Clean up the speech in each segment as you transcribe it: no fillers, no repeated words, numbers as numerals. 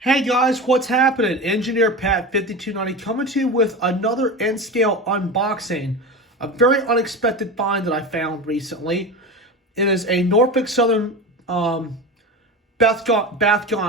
Hey guys, what's happening? Engineer Pat 5290 coming to you with another N-Scale unboxing. A very unexpected find that I found recently. It is a Norfolk Southern BETHGON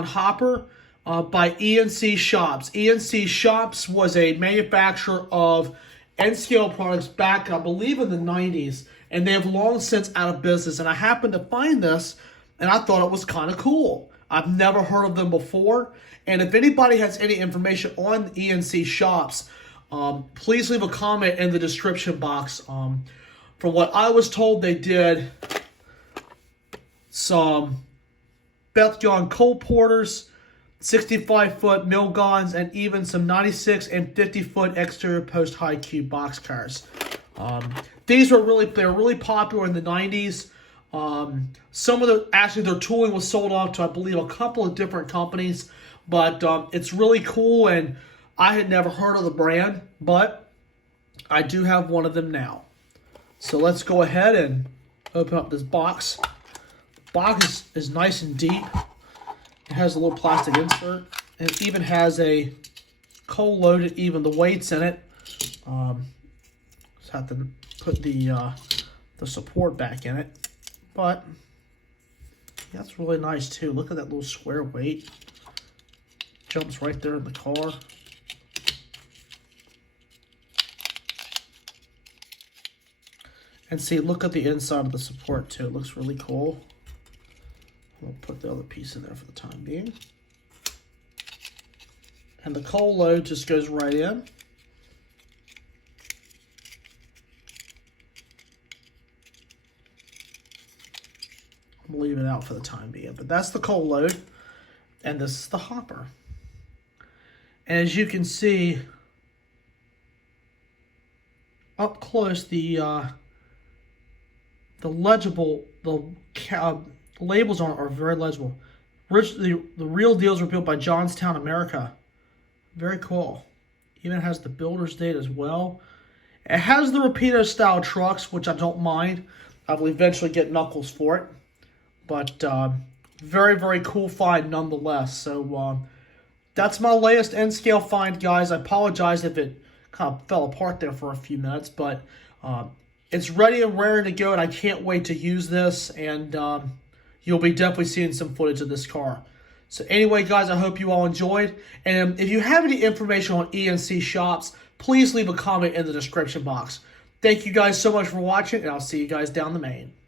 hopper by ENC Shops. ENC Shops was a manufacturer of N-Scale products back, I believe, in the 90s. And they have long since out of business. And I happened to find this, and I thought it was kind of cool. I've never heard of them before. And if anybody has any information on ENC Shops, please leave a comment in the description box. From what I was told, they did some BETHGON coal porters, 65-foot mill guns, and even some 96 and 50-foot exterior post high cube box cars. These were really popular in the 90s. Some of their tooling was sold off to, I believe, a couple of different companies, but it's really cool, and I had never heard of the brand, but I do have one of them now. So let's go ahead and open up this box. The box is nice and deep. It has a little plastic insert, and it even has a coal loaded, even the weights in it. Just have to put the support back in it. But that's really nice too. Look at that little square weight. Jumps right there in the car. And see, look at the inside of the support too. It looks really cool. We'll put the other piece in there for the time being. And the coal load just goes right in. We'll leave it out for the time being. But that's the coal load. And this is the hopper. And as you can see, up close, the labels are very legible. The real deals were built by Johnstown, America. Very cool. Even has the builder's date as well. It has the Rapido style trucks, which I don't mind. I will eventually get knuckles for it. But very, very cool find nonetheless. So that's my latest N-Scale find, guys. I apologize if it kind of fell apart there for a few minutes. But it's ready and raring to go, and I can't wait to use this. And you'll be definitely seeing some footage of this car. So anyway, guys, I hope you all enjoyed. And if you have any information on ENC Shops, please leave a comment in the description box. Thank you guys so much for watching, and I'll see you guys down the main.